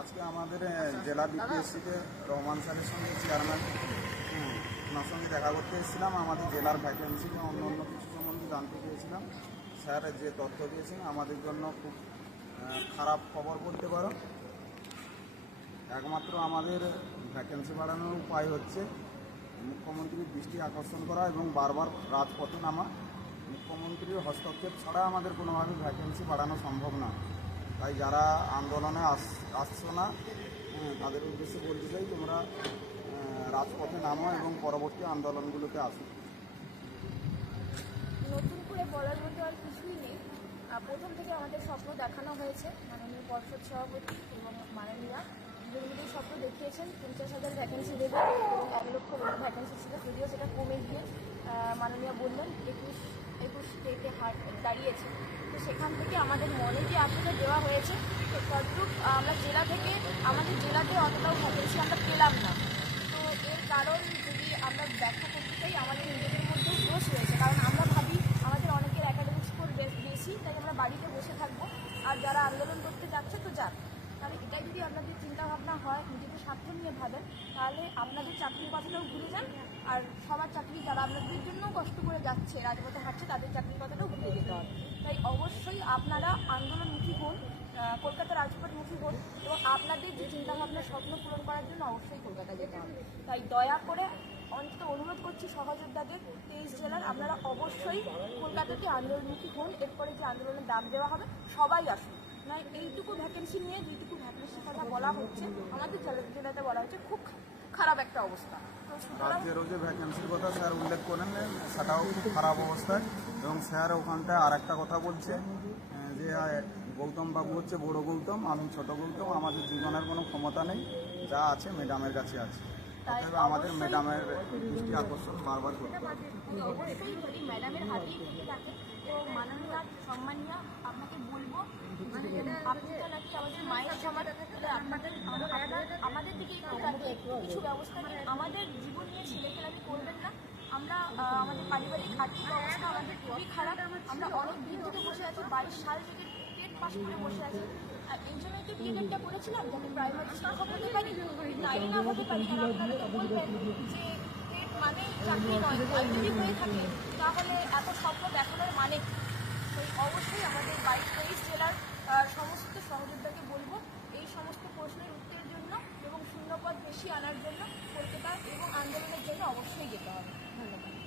আজকে আমাদের জেলা বিপিএসসিতে রহমান স্যারের সঙ্গে চেয়ারম্যান ওনার সঙ্গে দেখা করতে এসেছিলাম। আমাদের জেলার ভ্যাকেন্সি বা অন্য অন্য কিছু সম্বন্ধে জানতে চেয়েছিলাম স্যার যে তথ্য দিয়েছেন, আমাদের জন্য খুব খারাপ খবর বলতে পারো। একমাত্র আমাদের ভ্যাকেন্সি বাড়ানোর উপায় হচ্ছে মুখ্যমন্ত্রীর দৃষ্টি আকর্ষণ করা এবং বারবার রাজপথে নামা। মুখ্যমন্ত্রীর হস্তক্ষেপ ছাড়া আমাদের কোনোভাবে ভ্যাকেন্সি বাড়ানো সম্ভব না। তাই যারা আন্দোলনে আস আসছো না হ্যাঁ, তাদের উদ্দেশ্যে বলতে চাই তোমরা রাজপথে নামো এবং পরবর্তী আন্দোলনগুলোতে আসো। নতুন করে বলার মতো আর কিছুই নেই। প্রথম থেকে আমাদের স্বপ্ন দেখানো হয়েছে মাননীয় পর্ষদ সভাপতি এবং মাননীয়া দুর্নীতির স্বপ্ন দেখিয়েছেন। পঞ্চাশ হাজার ভ্যাকেন্সি দেবে এবং এক লক্ষ ভ্যাকেন্সি ছিল যদিও সেটা কমে গিয়ে মাননীয়া বললেন একুশ স্টেটে হার দাঁড়িয়েছে। তো সেখান থেকে আমাদের মনে যে আশাটা দেওয়া হয়েছে, তো তদ্রূপ আমরা জেলা থেকে, আমাদের জেলাতে অতটাও ভ্যাকেন্সি আমরা পেলাম না। তো এর কারণ যদি আমরা ব্যাখ্যা করতে চাই, আমাদের নিজেদের মধ্যেও দোষ রয়েছে। কারণ আমরা ভাবি আমাদের অনেকের একাডেমিক স্কোর বেশি, তাই আমরা বাড়িতে বসে থাকব। আর যারা আন্দোলন করতে যাচ্ছে, তো যাক। তাহলে এটাই যদি আপনাদের চিন্তাভাবনা হয় নিজেদের স্বার্থ নিয়ে ভাবেন, তাহলে আপনাদের চাকরির কথাটাও ভুলে যান। আর সবার চাকরি যারা আপনাদের কষ্ট করে যাচ্ছে, রাজপথে হাঁটছে, তাদের চাকরির কথাটাও ভুলে যেতে হবে। তাই অবশ্যই আপনারা আন্দোলনমুখী হন কলকাতা রাজপথমুখী হন এবং আপনাদের যে চিন্তাভাবনা, স্বপ্ন পূরণ করার জন্য অবশ্যই কলকাতা যেতে হবে। তাই দয়া করে অন্তত অনুরোধ করছি সহযোদ্ধাদের, তেইশ জেলার আপনারা অবশ্যই কলকাতাতে আন্দোলনমুখী হন, এরপরে যে আন্দোলনের দাম দেওয়া হবে, সবাই আসুন। নয়, এইটুকু ভ্যাকেন্সি নিয়ে যেটুকু ভ্যাকেন্সির কথা বলা হচ্ছে, আমাদের জেলাতে বলা হচ্ছে খুব খারাপ একটা অবস্থা। রাজ্যেরও যে ভ্যাকেন্সির কথা স্যার উল্লেখ করেন সেটাও খুব খারাপ অবস্থায়। এবং স্যার ওখানটায় আর একটা কথা বলছে যে গৌতম বাবু হচ্ছে বড় গৌতম আমি ছোট গৌতম আমাদের জীবনের কোনো ক্ষমতা নেই যা আছে ম্যাডামের কাছে আছে। আমাদের ম্যাডামের দৃষ্টি আকর্ষণ বারবার করতে হবে অবশ্যই যদি ম্যাডামের হাতেই থেকে থাকে এবং মাননীয় সম্মানীয় আপনাকে বলব মানে আপনি তো নাকি আমাদের মায়ের সমাজ তাহলে আপনাদের আপনার- আমাদের দিকে একটু তাকিয়ে কিছু ব্যবস্থা নিন আমাদের জীবন নিয়ে ছেলেখেলামি করবেন না। আমরা আমাদের পারিবারিক আর্থিক অবস্থা আমাদের খুবই খারাপ। আমরা অনেক দিন থেকে বসে আছি বাইশ সাল থেকে টেট পাস করে বসে আছি। এই করেছিলাম যাতে হতে পারি। নারী না হতে পারি আর আপনারা তো বলবেন যে টেট মানে চাকরি নয় যদি হয়ে থাকে। তাহলে এত স্বপ্ন দেখানোর মানে? অবশ্যই আমাদের বাইশ তেইশ খুশি আনার জন্য কলকাতা এবং আন্দোলনের জন্য অবশ্যই যেতে হবে। ধন্যবাদ।